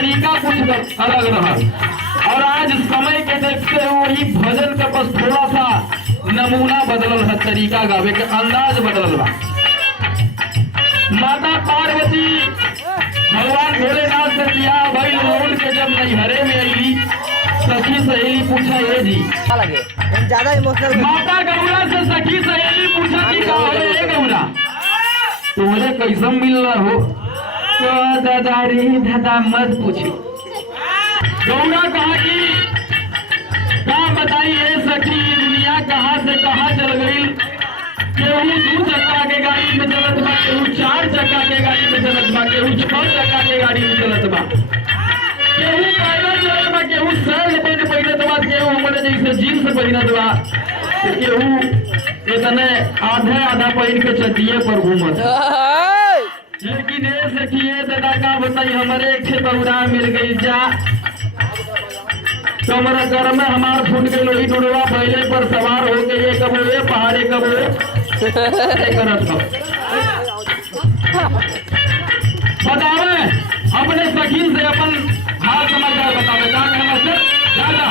तरीका कुछ अलग रहा। और आज समय के देखते हुए वही भजन का बस थोड़ा सा नमूना बदलल है, तरीका गावे के अंदाज बदलल बा। माता पार्वती भगवान भोलेनाथ से बियाह भइल, लौट के जब नैहरे में अली सखी सहेली पूछा ये जी ज्यादा इमोशनल। माता गौरा से सखी सहेली पूछा कि का हो ये गौरा तुम्हें कैसे मिल रहा हो? तो दादा रे दादा मत पूछी। गौरा कहा कि क्या बताइए सखी दुनिया कहाँ से कहाँ चल गई। केहू 2 चक्का के गाड़ी में चलत बा, केहू 4 चक्का के गाड़ी में चलत बा, केहू 6 चक्का के गाड़ी में चलत बा, केहू पैदल चलत बा, केहू शर्ट पहनत बा, केहू हमारे जैसे जीन्स पहनत बा, केहू इतने आधा पहन के चटिये पर घूमत। लेकिन ये सखिए दादा का बताई हमारे एक बउरा मिल गई जा, तो हमारा घर में हमार फूट गई लोही डुड़वा पहले पर सवार हो गई। ये कब हुए पहाड़ी कब हुए बतावे अपने सखी से अपन हाल समाचार बतावे। क्या कहना से दादा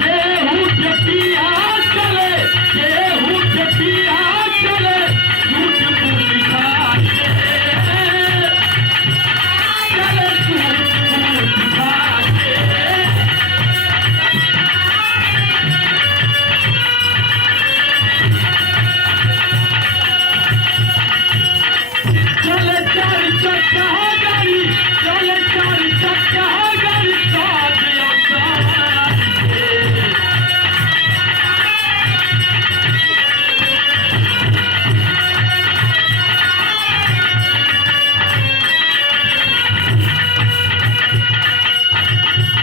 गेहूं के पिया चले, गेहूं के पिया चले, झूठ मूठ खा के चले, झूठ मूठ खा के चले 4 चक्का गाड़ी, चले 4 चक्का गाड़ी साथियों साथ।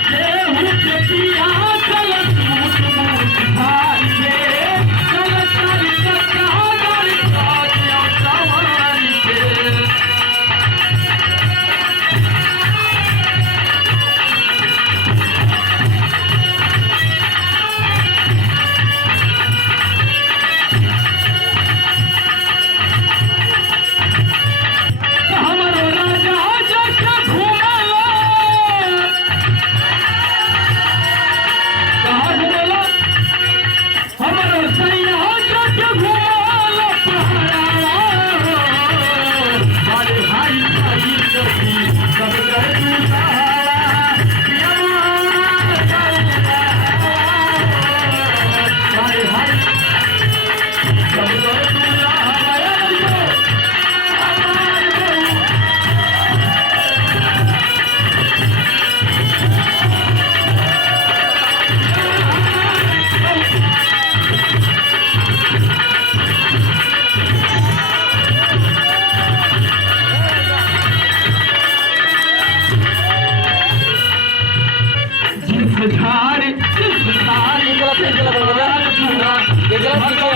गेहूं के पिया चले, झूठ मूठ खा के चले 4 चक्का गाड़ी साथियों सवारी के। हमारो राजा जैसे घूमलो, कहाँ घूमलो? हमारो सैया जैसे घूमलो पहाड़ा, बड़े भाई भाई सखी सब कर तू सहारा, बड़े भाई सब कर तू सहारा। जिस झाड़ जिस तारी गलत नहीं, गलत नहीं, गलत नहीं। पूरा